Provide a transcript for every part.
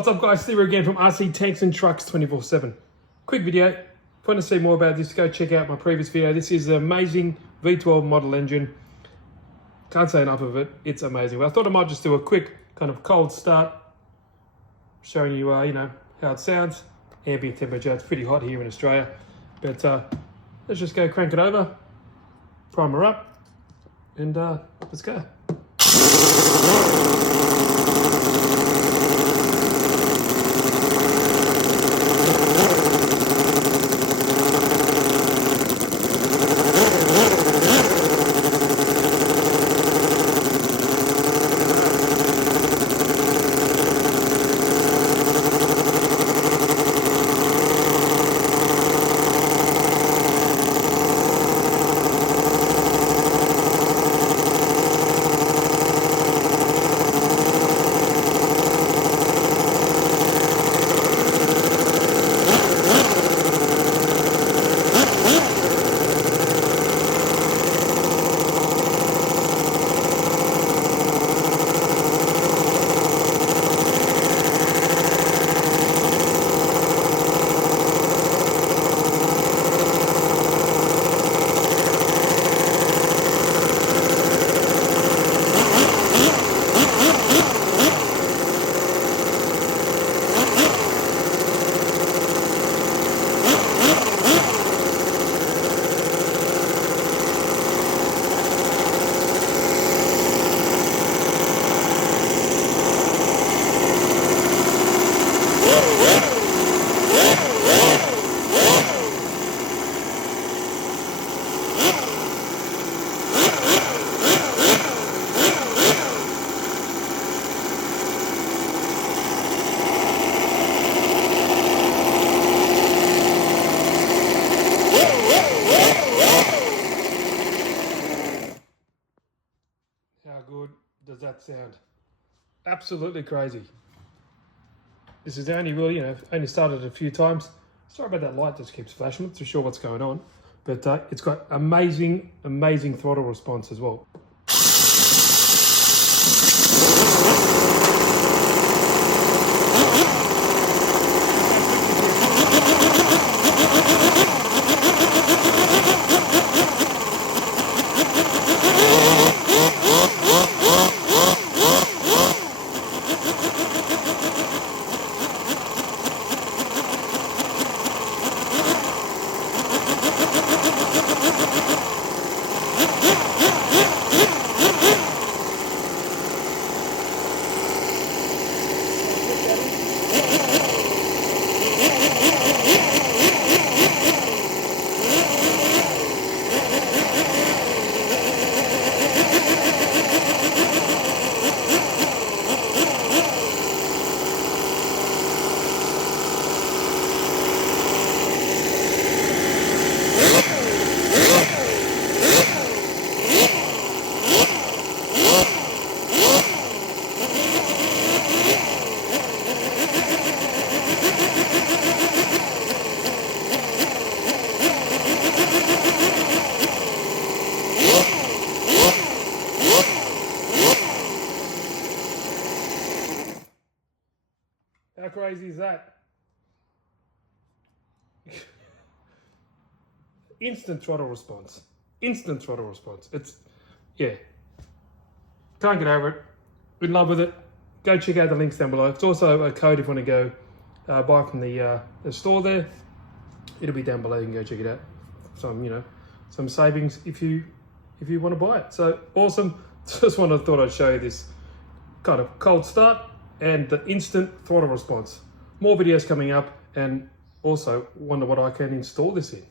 What's up guys, Theo again from RC Tanks and Trucks 24/7. Quick video. If you want to see more about this, go check out my previous video. This is an amazing V12 model engine. Can't say enough of it, it's amazing. Well, I thought I might just do a quick kind of cold start, showing you, how it sounds. Ambient temperature, it's pretty hot here in Australia. But let's just go crank it over, primer up, and let's go. How good does that sound? Absolutely crazy. This is only really, only started a few times. Sorry about that light just keeps flashing. Not too sure what's going on, but it's got amazing throttle response as well. How crazy is that? Instant throttle response. Instant throttle response. It's, yeah. Can't get over it. In love with it. Go check out the links down below. It's also a code if you want to go buy from the store there. It'll be down below. You can go check it out. Some savings if you want to buy it. So awesome. Just thought I'd show you this kind of cold start and the instant throttle response. More videos coming up, and also wonder what I can install this in.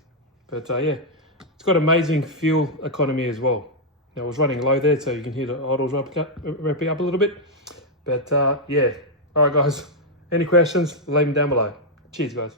But yeah, it's got amazing fuel economy as well. Now, I was running low there, so you can hear the idles ramping up a little bit. But yeah, all right guys, any questions, leave them down below. Cheers guys.